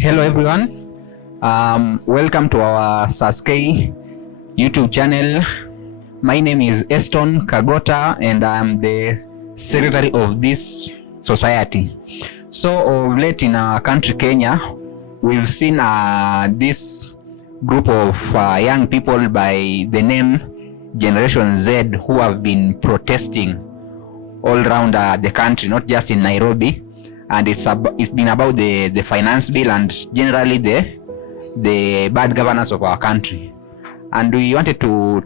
Hello everyone, welcome to our SAS-K YouTube channel. My name is Eston Kagota and I'm the secretary of this society. So of late in our country Kenya, we've seen this group of young people by the name Generation Z who have been protesting all around the country, not just in Nairobi. And it's been about the finance bill and generally the bad governance of our country. And we wanted to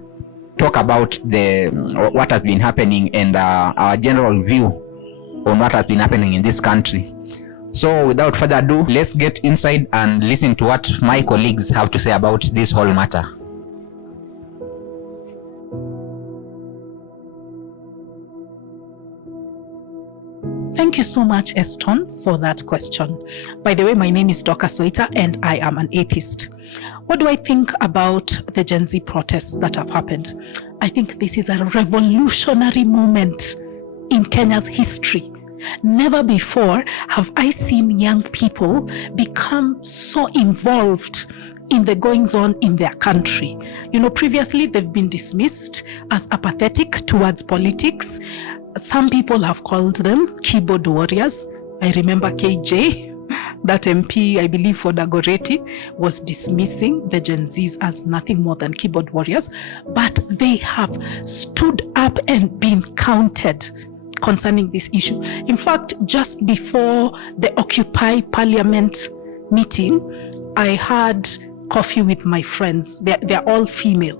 talk about what has been happening and our general view on what has been happening in this country. So without further ado, let's get inside and listen to what my colleagues have to say about this whole matter. Thank you so much, Eston, for that question. By the way, my name is Dr. Soita and I am an atheist. What do I think about the Gen Z protests that have happened? I think this is a revolutionary moment in Kenya's history. Never before have I seen young people become so involved in the goings-on in their country. You know, previously they've been dismissed as apathetic towards politics. Some people have called them keyboard warriors. I remember KJ, that MP, I believe for Dagoretti, was dismissing the Gen Zs as nothing more than keyboard warriors. But they have stood up and been counted concerning this issue. In fact, just before the Occupy Parliament meeting, I had coffee with my friends. They're all female.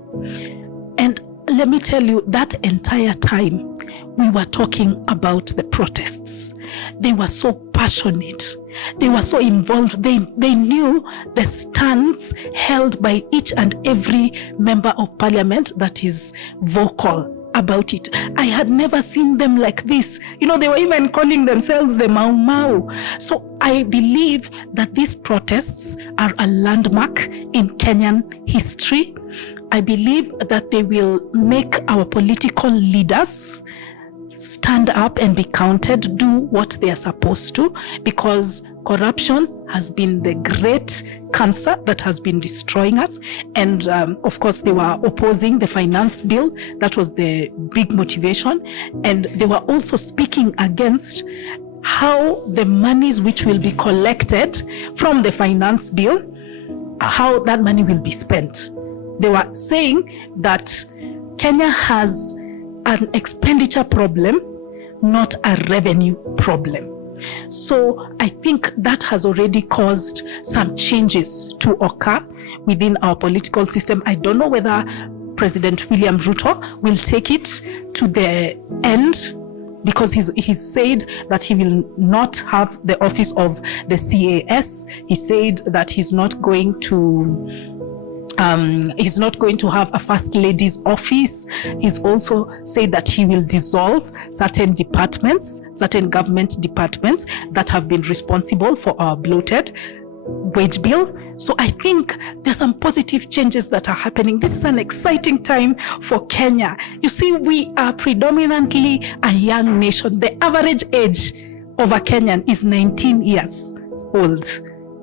And let me tell you, that entire time, we were talking about the protests. They were so passionate. They were so involved. They knew the stance held by each and every member of parliament that is vocal about it. I had never seen them like this. You know, they were even calling themselves the Mau Mau. So I believe that these protests are a landmark in Kenyan history. I believe that they will make our political leaders stand up and be counted, do what they are supposed to, because corruption has been the great cancer that has been destroying us. And of course, they were opposing the finance bill. That was the big motivation. And they were also speaking against how the monies which will be collected from the finance bill, how that money will be spent. They were saying that Kenya has an expenditure problem, not a revenue problem. So I think that has already caused some changes to occur within our political system. I don't know whether President William Ruto will take it to the end, because he's said that he will not have the office of the CAS. He said that he's not going to have a first lady's office. He's also said that he will dissolve certain departments, certain government departments that have been responsible for our bloated wage bill. So I think there's some positive changes that are happening. This is an exciting time for Kenya. You see, we are predominantly a young nation. The average age of a Kenyan is 19 years old.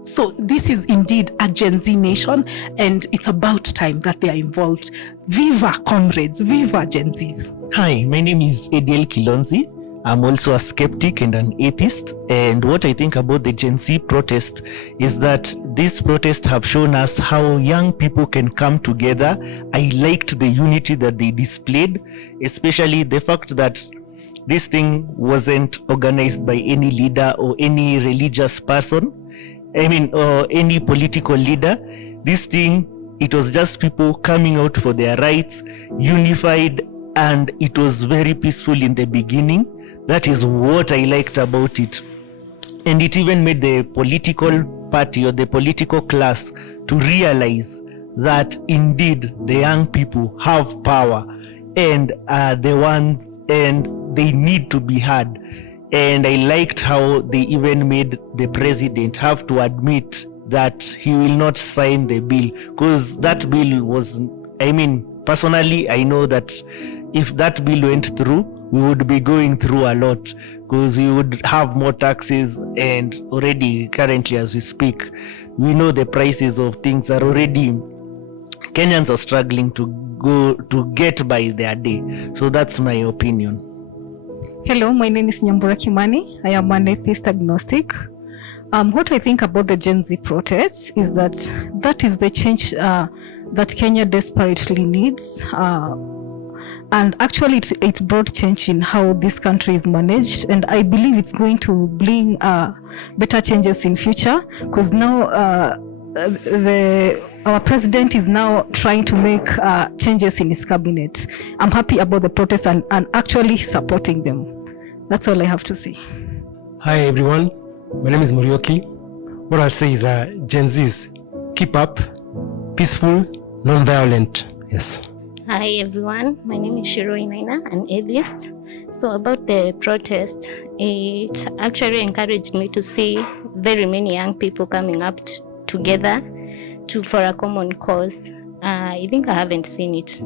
So this is indeed a Gen Z nation, and it's about time that they are involved. Viva comrades, viva Gen Zs. Hi, my name is Ediel Kilonzi. I'm also a skeptic and an atheist. And what I think about the Gen Z protest is that these protests have shown us how young people can come together. I liked the unity that they displayed, especially the fact that this thing wasn't organized by any leader or any religious person. Or any political leader. This thing, it was just people coming out for their rights, unified, and it was very peaceful in the beginning. That is what I liked about it. And it even made the political party or the political class to realize that indeed the young people have power and are the ones, and they need to be heard. And I liked how they even made the president have to admit that he will not sign the bill, because that bill was, personally, I know that if that bill went through, we would be going through a lot, because we would have more taxes, and already currently as we speak, we know the prices of things are already, Kenyans are struggling to get by their day. So that's my opinion. Hello, my name is Nyambura Kimani. I am an atheist agnostic. What I think about the Gen Z protests is that is the change that Kenya desperately needs. And actually it brought change in how this country is managed, and I believe it's going to bring better changes in future, because now our president is now trying to make changes in his cabinet. I'm happy about the protests and actually supporting them. That's all I have to say. Hi everyone, my name is Morioki. What I'll say is Gen Zs, keep up, peaceful, non-violent. Yes. Hi everyone, my name is Shiro Inaina, an atheist. So about the protest, it actually encouraged me to see very many young people coming up together for a common cause. I think I haven't seen it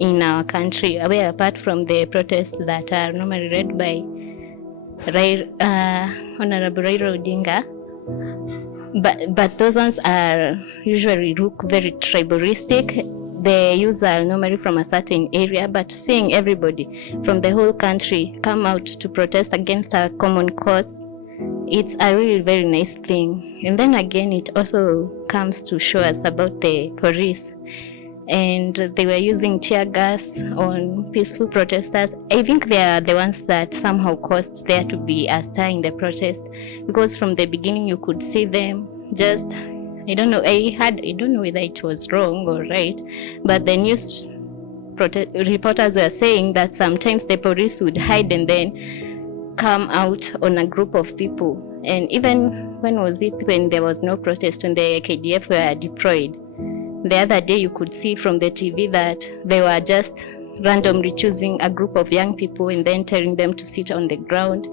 in our country, apart from the protests that are normally led by Honorable Raila Odinga. But those ones are usually look very tribalistic. The youths are normally from a certain area, but seeing everybody from the whole country come out to protest against a common cause, it's a really very nice thing. And then again, it also comes to show us about the police. And they were using tear gas on peaceful protesters. I think they are the ones that somehow caused there to be a stir in the protest, because from the beginning you could see them just, I don't know whether it was wrong or right, but the news reporters were saying that sometimes the police would hide and then come out on a group of people. And even when there was no protest, when the KDF were deployed, the other day you could see from the TV that they were just randomly choosing a group of young people and then telling them to sit on the ground,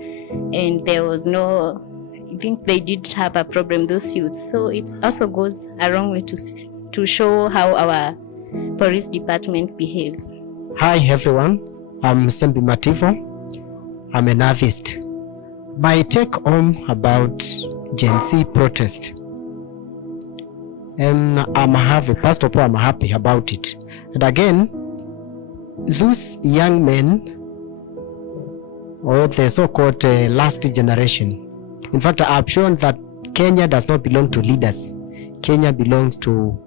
and there was no, I think they did have a problem, those youths. So it also goes a long way to show how our police department behaves. Hi everyone, I'm Sembi Mativo. I'm an atheist. My take home about Gen Z protest. I'm happy, first of all, I'm happy about it. And again, those young men, or the so-called last generation, in fact, I've shown that Kenya does not belong to leaders. Kenya belongs to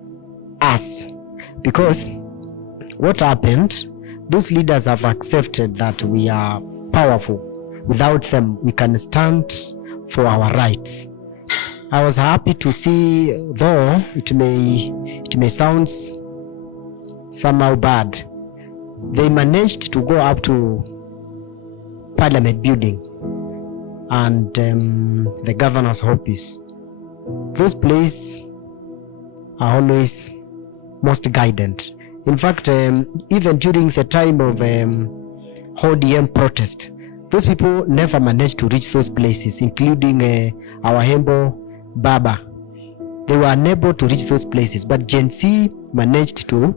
us. Because what happened, those leaders have accepted that we are powerful. Without them, we can stand for our rights. I was happy to see, though it may sound somehow bad, they managed to go up to Parliament building and the governor's office. Those places are always most guidant. In fact, even during the time of ODM protest, those people never managed to reach those places, including our Hembo Baba. They were unable to reach those places, but Gen Z managed to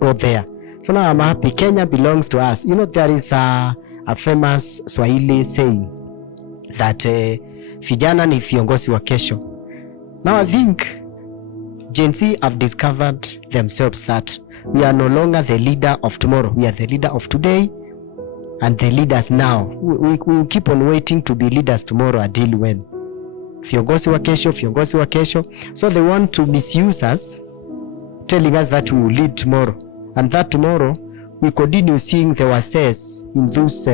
go there. So now I'm happy. Kenya belongs to us. You know, there is a famous Swahili saying that vijana ni viongozi wa kesho. Now I think Gen Z have discovered themselves that we are no longer the leader of tomorrow. We are the leader of today and the leaders now. We will keep on waiting to be leaders tomorrow until when? Viongozi wa kesho, viongozi wa kesho. So they want to misuse us, telling us that we will lead tomorrow. And that tomorrow, we continue seeing the success in those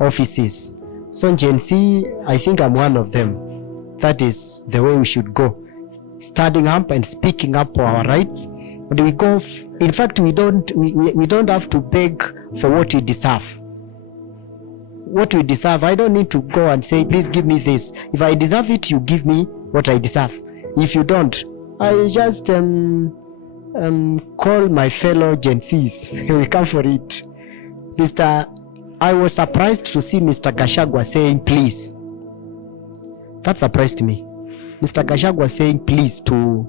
offices. So Gen Z, I think I'm one of them. That is the way we should go. Standing up and speaking up for our rights. When we go, in fact, we don't have to beg for what we deserve. What we deserve, I don't need to go and say, please give me this. If I deserve it, you give me what I deserve. If you don't, I just call my fellow Gen Zs. We come for it. I was surprised to see Mr. Gachagua saying please. That surprised me. Mr. Gachagua saying please to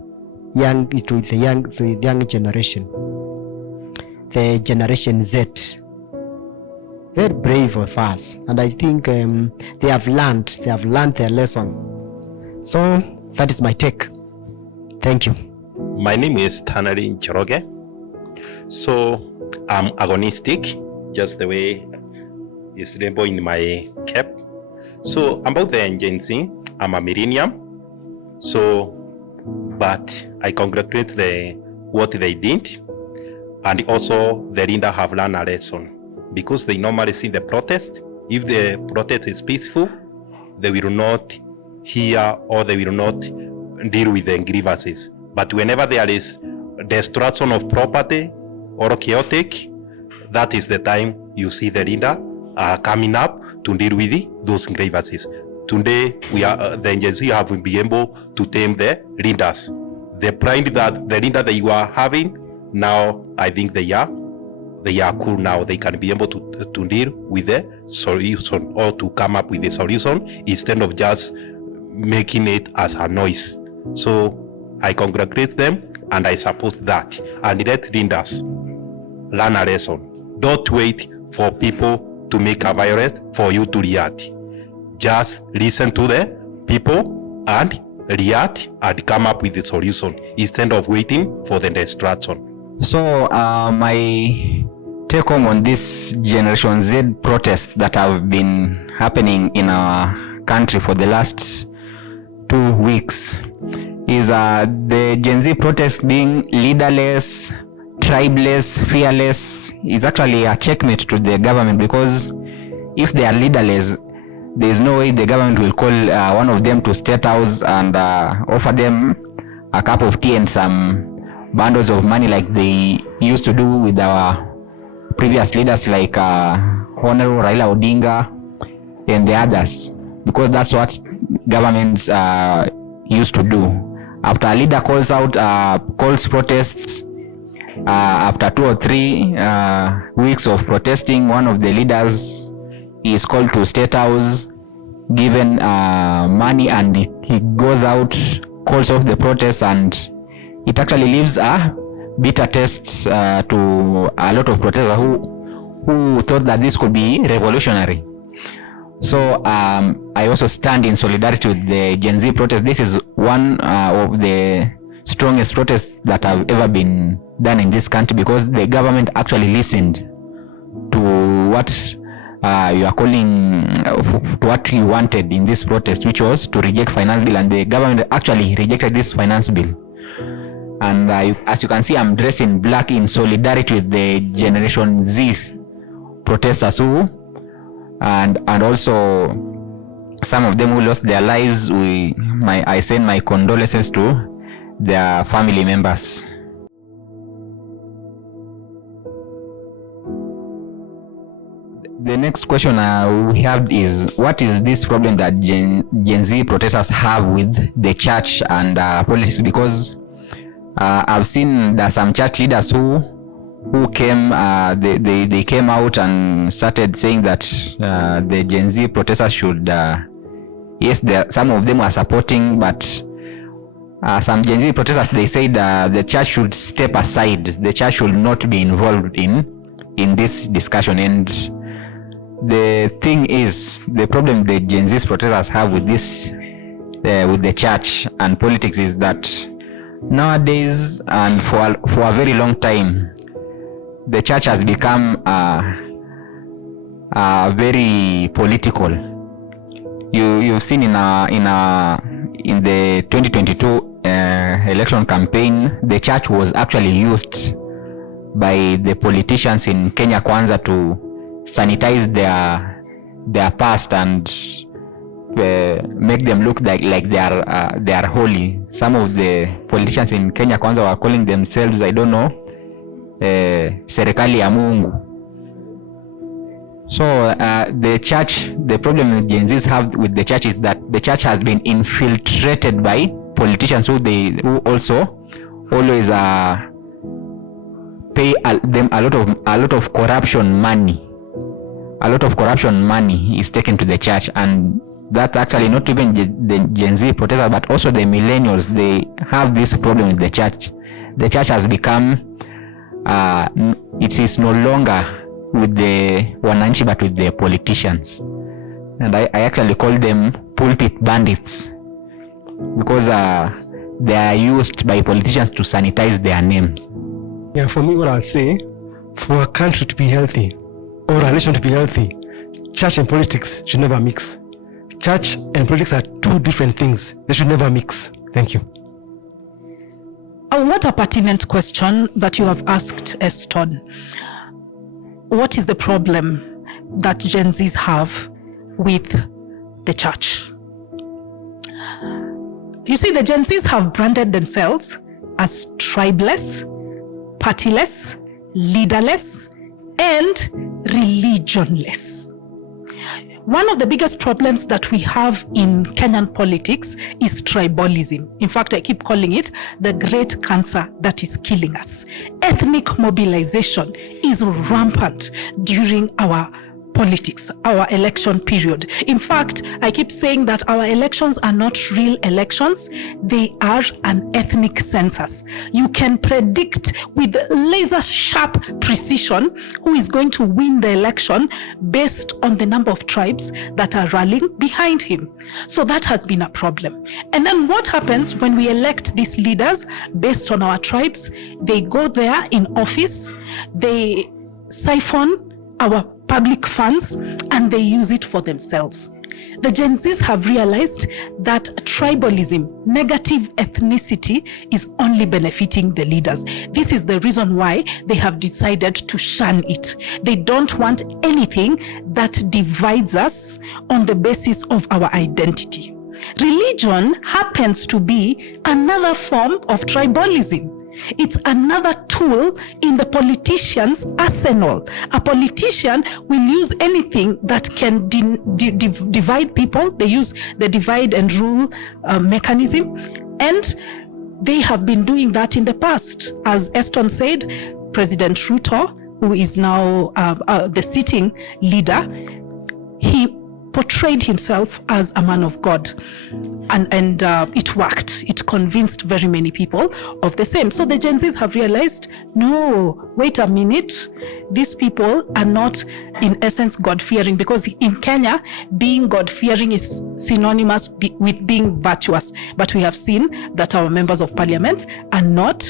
the young generation, the Generation Z. very brave of us, and I think they have learned their lesson. So that is my take. Thank you. My name is Tanari Njoroge. So I'm agonistic, just the way it's rainbow in my cap. So about the Gen Z, I'm a millennium. So, but I congratulate what they did, and also the leader have learned a lesson, because they normally see the protest. If the protest is peaceful, they will not hear or they will not deal with the grievances. But whenever there is destruction of property or chaotic, that is the time you see the leader coming up to deal with those grievances. Today, the Gen Z have been able to tame the leaders. The pride that the leader that you are having now, I think they are cool now. They can be able to deal with the solution or to come up with the solution instead of just making it as a noise. So I congratulate them and I support that. And let leaders learn a lesson. Don't wait for people to make a violence for you to react. Just listen to the people and react and come up with the solution instead of waiting for the destruction. So my take home on this Generation Z protests that have been happening in our country for the last 2 weeks is the Gen Z protest being leaderless, tribeless, fearless is actually a checkmate to the government, because if they are leaderless, there is no way the government will call one of them to State House and offer them a cup of tea and some bundles of money like they used to do with our previous leaders like Honorable Raila Odinga and the others, because that's what governments used to do. After a leader calls protests, after 2 or 3 weeks of protesting, one of the leaders is called to State House, given money, and he goes out, calls off the protest, and it actually leaves a bitter taste to a lot of protesters who thought that this could be revolutionary. So I also stand in solidarity with the Gen Z protest. This is one of the strongest protests that have ever been done in this country, because the government actually listened to what you are calling to what you wanted in this protest, which was to reject finance bill, and the government actually rejected this finance bill. And as you can see, I'm dressed in black in solidarity with the Generation Z protesters and also some of them who lost their lives. I send my condolences to their family members. The next question we have is, what is this problem that Gen Z protesters have with the church and politics? Because I've seen that some church leaders who came, they came out and started saying that the Gen Z protesters should, yes, some of them are supporting, but some Gen Z protesters, they said the church should step aside. The church should not be involved in this discussion. And the thing is, the problem the Gen Z protesters have with this, with the church and politics, is that nowadays and for a very long time, the church has become very political. You've seen in the 2022 election campaign, the church was actually used by the politicians in Kenya Kwanza to sanitize their past and make them look like they are holy. Some of the politicians in Kenya Kwanza were calling themselves, I don't know, serikali ya Mungu. So the church, the problem with Gen Zs have with the church is that the church has been infiltrated by politicians who also always pay them a lot of corruption money. A lot of corruption money is taken to the church, and that's actually not even the Gen Z protesters, but also the millennials. They have this problem with the church. The church has become, it is no longer with the wananchi but with the politicians, and I actually call them pulpit bandits because they are used by politicians to sanitize their names. Yeah, for me, what I'll say, for a country to be healthy or a nation to be healthy, church and politics should never mix. Church and politics are two different things. They should never mix. Thank you. What a pertinent question that you have asked, Eston. What is the problem that Gen Zs have with the church? You see, the Gen Zs have branded themselves as tribeless, partyless, leaderless, and religionless. One of the biggest problems that we have in Kenyan politics is tribalism. In fact, I keep calling it the great cancer that is killing us. Ethnic mobilization is rampant during our politics, our election period. In fact, I keep saying that our elections are not real elections, they are an ethnic census. You can predict with laser sharp precision who is going to win the election based on the number of tribes that are rallying behind him. So that has been a problem. And then what happens when we elect these leaders based on our tribes? They go there in office, they siphon our public funds, and they use it for themselves. The Gen Zs have realized that tribalism, negative ethnicity, is only benefiting the leaders. This is the reason why they have decided to shun it. They don't want anything that divides us on the basis of our identity. Religion happens to be another form of tribalism. It's another tool in the politician's arsenal. A politician will use anything that can divide people. They use the divide and rule mechanism, and they have been doing that in the past. As Eston said, President Ruto, who is now the sitting leader, he portrayed himself as a man of God, and it worked. It convinced very many people of the same. So the Gen Zs have realized, no, wait a minute, these people are not in essence God-fearing, because in Kenya, being God-fearing is synonymous with being virtuous. But we have seen that our members of parliament are not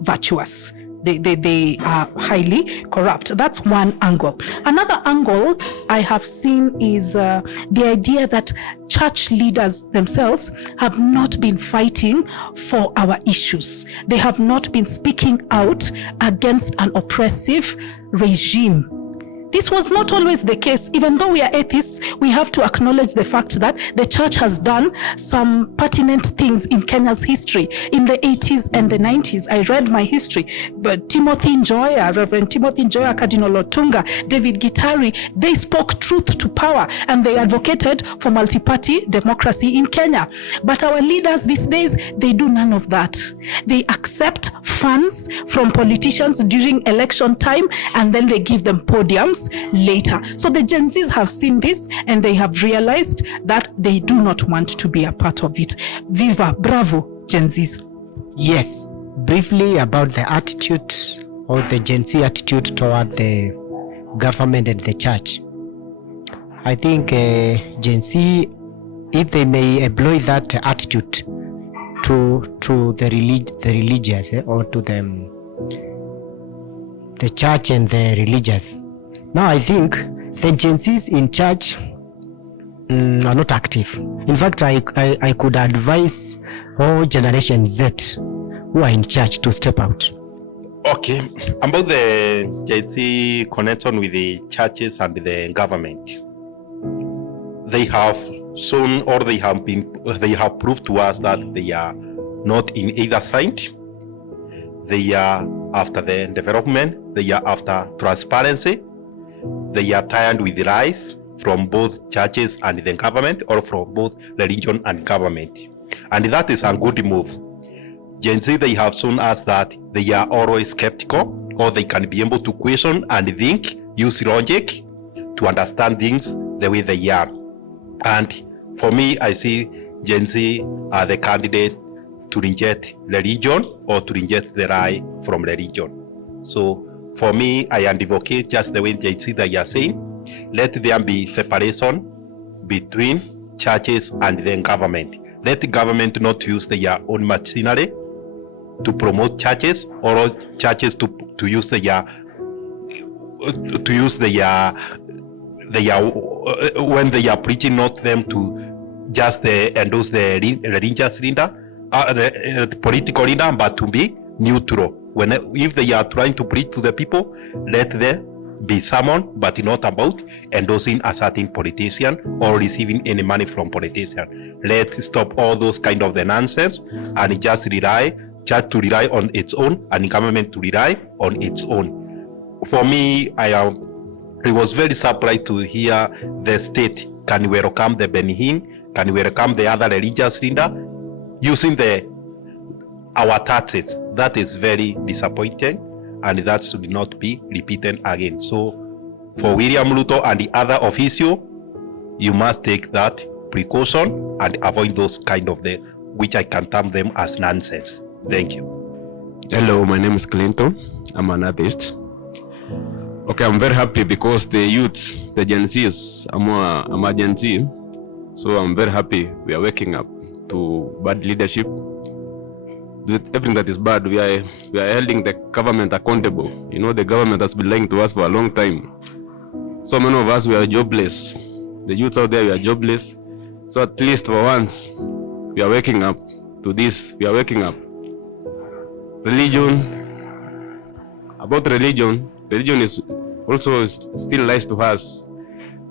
virtuous. They are highly corrupt. That's one angle. Another angle I have seen is the idea that church leaders themselves have not been fighting for our issues. They have not been speaking out against an oppressive regime. This was not always the case. Even though we are atheists, we have to acknowledge the fact that the church has done some pertinent things in Kenya's history. In the 80s and the 90s, I read my history, but Timothy Njoya, Reverend Timothy Njoya, Cardinal Otunga, David Gitari, they spoke truth to power, and they advocated for multi-party democracy in Kenya. But our leaders these days, they do none of that. They accept funds from politicians during election time, and then they give them podiums later. So the Gen Zs have seen this, and they have realized that they do not want to be a part of it. Viva, bravo, Gen Zs. Yes, briefly about the attitude or the Gen Z attitude toward the government and the church. I think Gen Z, if they may employ that attitude to the religious or to the church and the religious. Now I think the Gen Zs in church are not active. In fact, I could advise all Generation Z who are in church to step out. Okay, about the Gen Z connection with the churches and the government, they have shown, or they have proved to us that they are not in either side. They are after the development, they are after transparency, they are tired with the lies from both churches and the government, or from both religion and government. And that is a good move. Gen Z, they have shown us that they are always skeptical, or they can be able to question and think, use logic to understand things the way they are. And for me, I see Gen Z are the candidate to reject religion or to reject the lie from religion. So for me, I advocate just the way they see that you are saying. Let there be separation between churches and then government. Let the government not use their own machinery to promote churches, or churches to use their when they are preaching, not them to just endorse the religious leader, the political leader, but to be neutral. If they are trying to preach to the people, let them be someone, but not about endorsing a certain politician or receiving any money from politician. Let's stop all those kind of the nonsense and just rely, church to rely on its own and government to rely on its own. For me, I was very surprised to hear the state can welcome the Benihin, can welcome the other religious leader using our taxes. That is very disappointing, and that should not be repeated again. So for William Ruto and the other official, you must take that precaution and avoid those kind of which I can term them as nonsense. Thank you. Hello, my name is Clinton. I'm an atheist. Okay, I'm very happy because the youths, the Gen Zs, I'm a Gen Z, so I'm very happy we are waking up to bad leadership. Everything that is bad, we are holding the government accountable. You know, the government has been lying to us for a long time. So many of us, we are jobless. The youths out there, we are jobless. So at least for once, we are waking up to this. We are waking up. Religion, about religion is also still lies to us.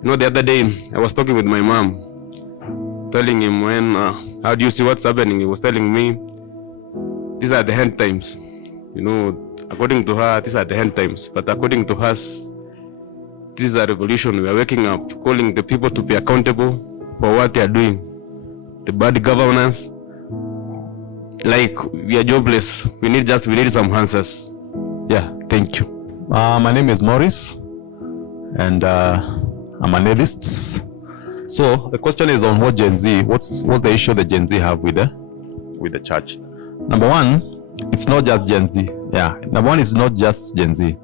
You know, the other day, I was talking with my mom, telling him how do you see what's happening? He was telling me, these are the end times. You know, according to her, these are the end times. But according to us, this is a revolution. We are waking up, calling the people to be accountable for what they are doing. The bad governance, like we are jobless. We need some answers. Yeah, thank you. My name is Morris, and I'm an atheist. So the question is on what Gen Z, what's the issue that Gen Z have with the church? Number one, it's not just Gen Z. Yeah, number one, it's not just Gen Z.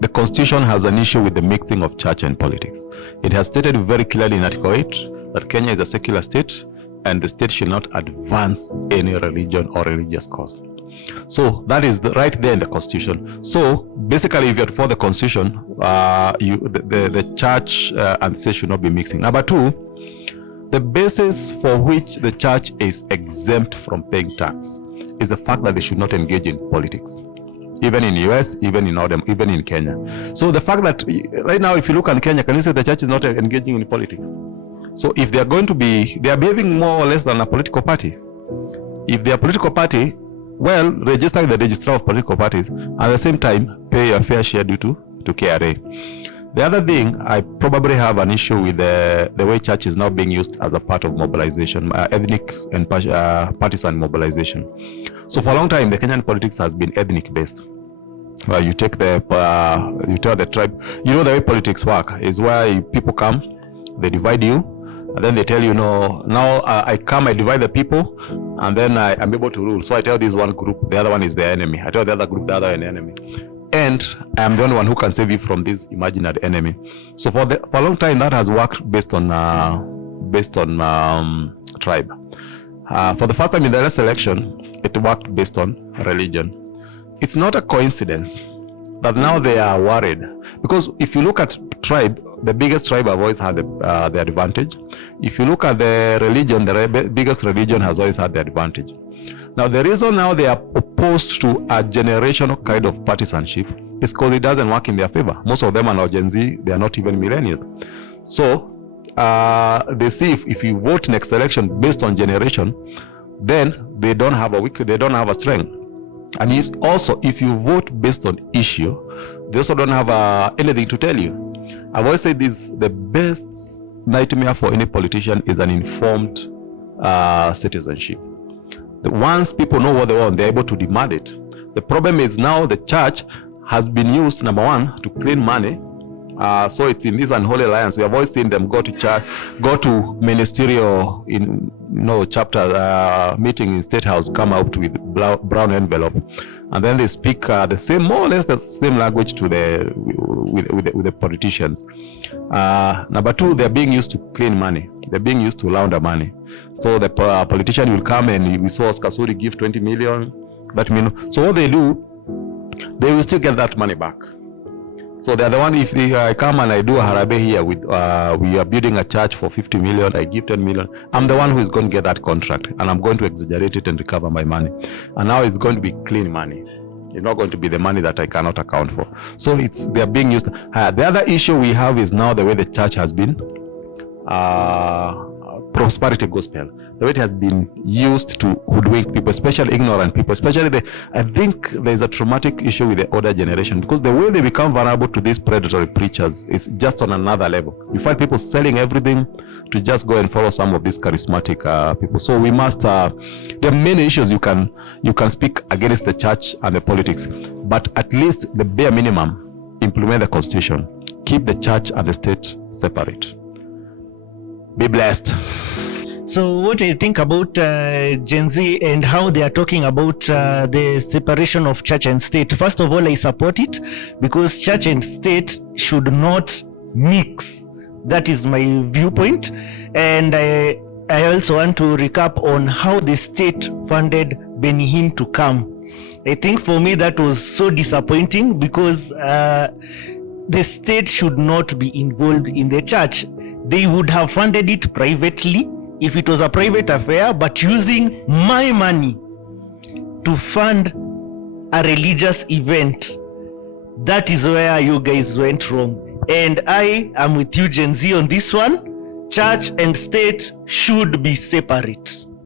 The Constitution has an issue with the mixing of church and politics. It has stated very clearly in Article 8 that Kenya is a secular state and the state should not advance any religion or religious cause. So that is right there in the Constitution. So basically, if you're for the Constitution, the church and state should not be mixing. Number two, the basis for which the church is exempt from paying tax is the fact that they should not engage in politics, even in US, even in Kenya. So the fact that right now, if you look at Kenya, can you say the church is not engaging in politics? So if they are going to be, they are behaving more or less than a political party. If they are a political party, well, register with the registrar of political parties, at the same time, pay your fair share due to KRA. The other thing, I probably have an issue with the way church is now being used as a part of mobilization, ethnic and partisan mobilization. So for a long time, the Kenyan politics has been ethnic based. You take you tell the tribe, you know the way politics work is where people come, they divide you, and then they tell you, no, now I come, I divide the people, and then I'm able to rule. So I tell this one group, the other one is the enemy. I tell the other group, the other an enemy. And I'm the only one who can save you from this imaginary enemy. So for a long time, that has worked based on tribe. For the first time in the last election, it worked based on religion. It's not a coincidence that now they are worried, because if you look at tribe, the biggest tribe have always had the advantage. If you look at the religion, the biggest religion has always had the advantage. Now, the reason now they are opposed to a generational kind of partisanship is because it doesn't work in their favor. Most of them are now Gen Z, they are not even millennials. So they see if you vote next election based on generation, then they don't have a strength. And it's also, if you vote based on issue, they also don't have anything to tell you. I've always said this, the best nightmare for any politician is an informed citizenship. Once people know what they want, they're able to demand it. The problem is now the church has been used, number one, to clean money. So it's in this unholy alliance. We have always seen them go to church, go to ministerial chapter meeting in State House come out with brown envelope, and then they speak the same, more or less the same language to with the politicians. Number two, they're being used to clean money. They're being used to launder money. So the politician will come, and we saw Kasuri give 20 million. That mean, so what they do, they will still get that money back. So they're the one, if I come and I do a harabe here with, we are building a church for 50 million, I give 10 million, I'm the one who is going to get that contract, and I'm going to exaggerate it and recover my money. And now it's going to be clean money. It's not going to be the money that I cannot account for. So they're being used. The other issue we have is now the way the church has been, prosperity gospel. The way it has been used to hoodwink people, especially ignorant people, especially I think there's a traumatic issue with the older generation, because the way they become vulnerable to these predatory preachers is just on another level. You find people selling everything to just go and follow some of these charismatic people. So we must, there are many issues you can speak against the church and the politics, but at least the bare minimum, implement the constitution, keep the church and the state separate. Be blessed. So what I think about Gen Z and how they are talking about the separation of church and state, first of all, I support it, because church and state should not mix. That is my viewpoint. And I also want to recap on how the state funded Benny Hinn to come. I think for me that was so disappointing, because the state should not be involved in the church. They would have funded it privately if it was a private affair, but using my money to fund a religious event. That is where you guys went wrong. And I am with you, Gen Z, on this one. Church and state should be separate.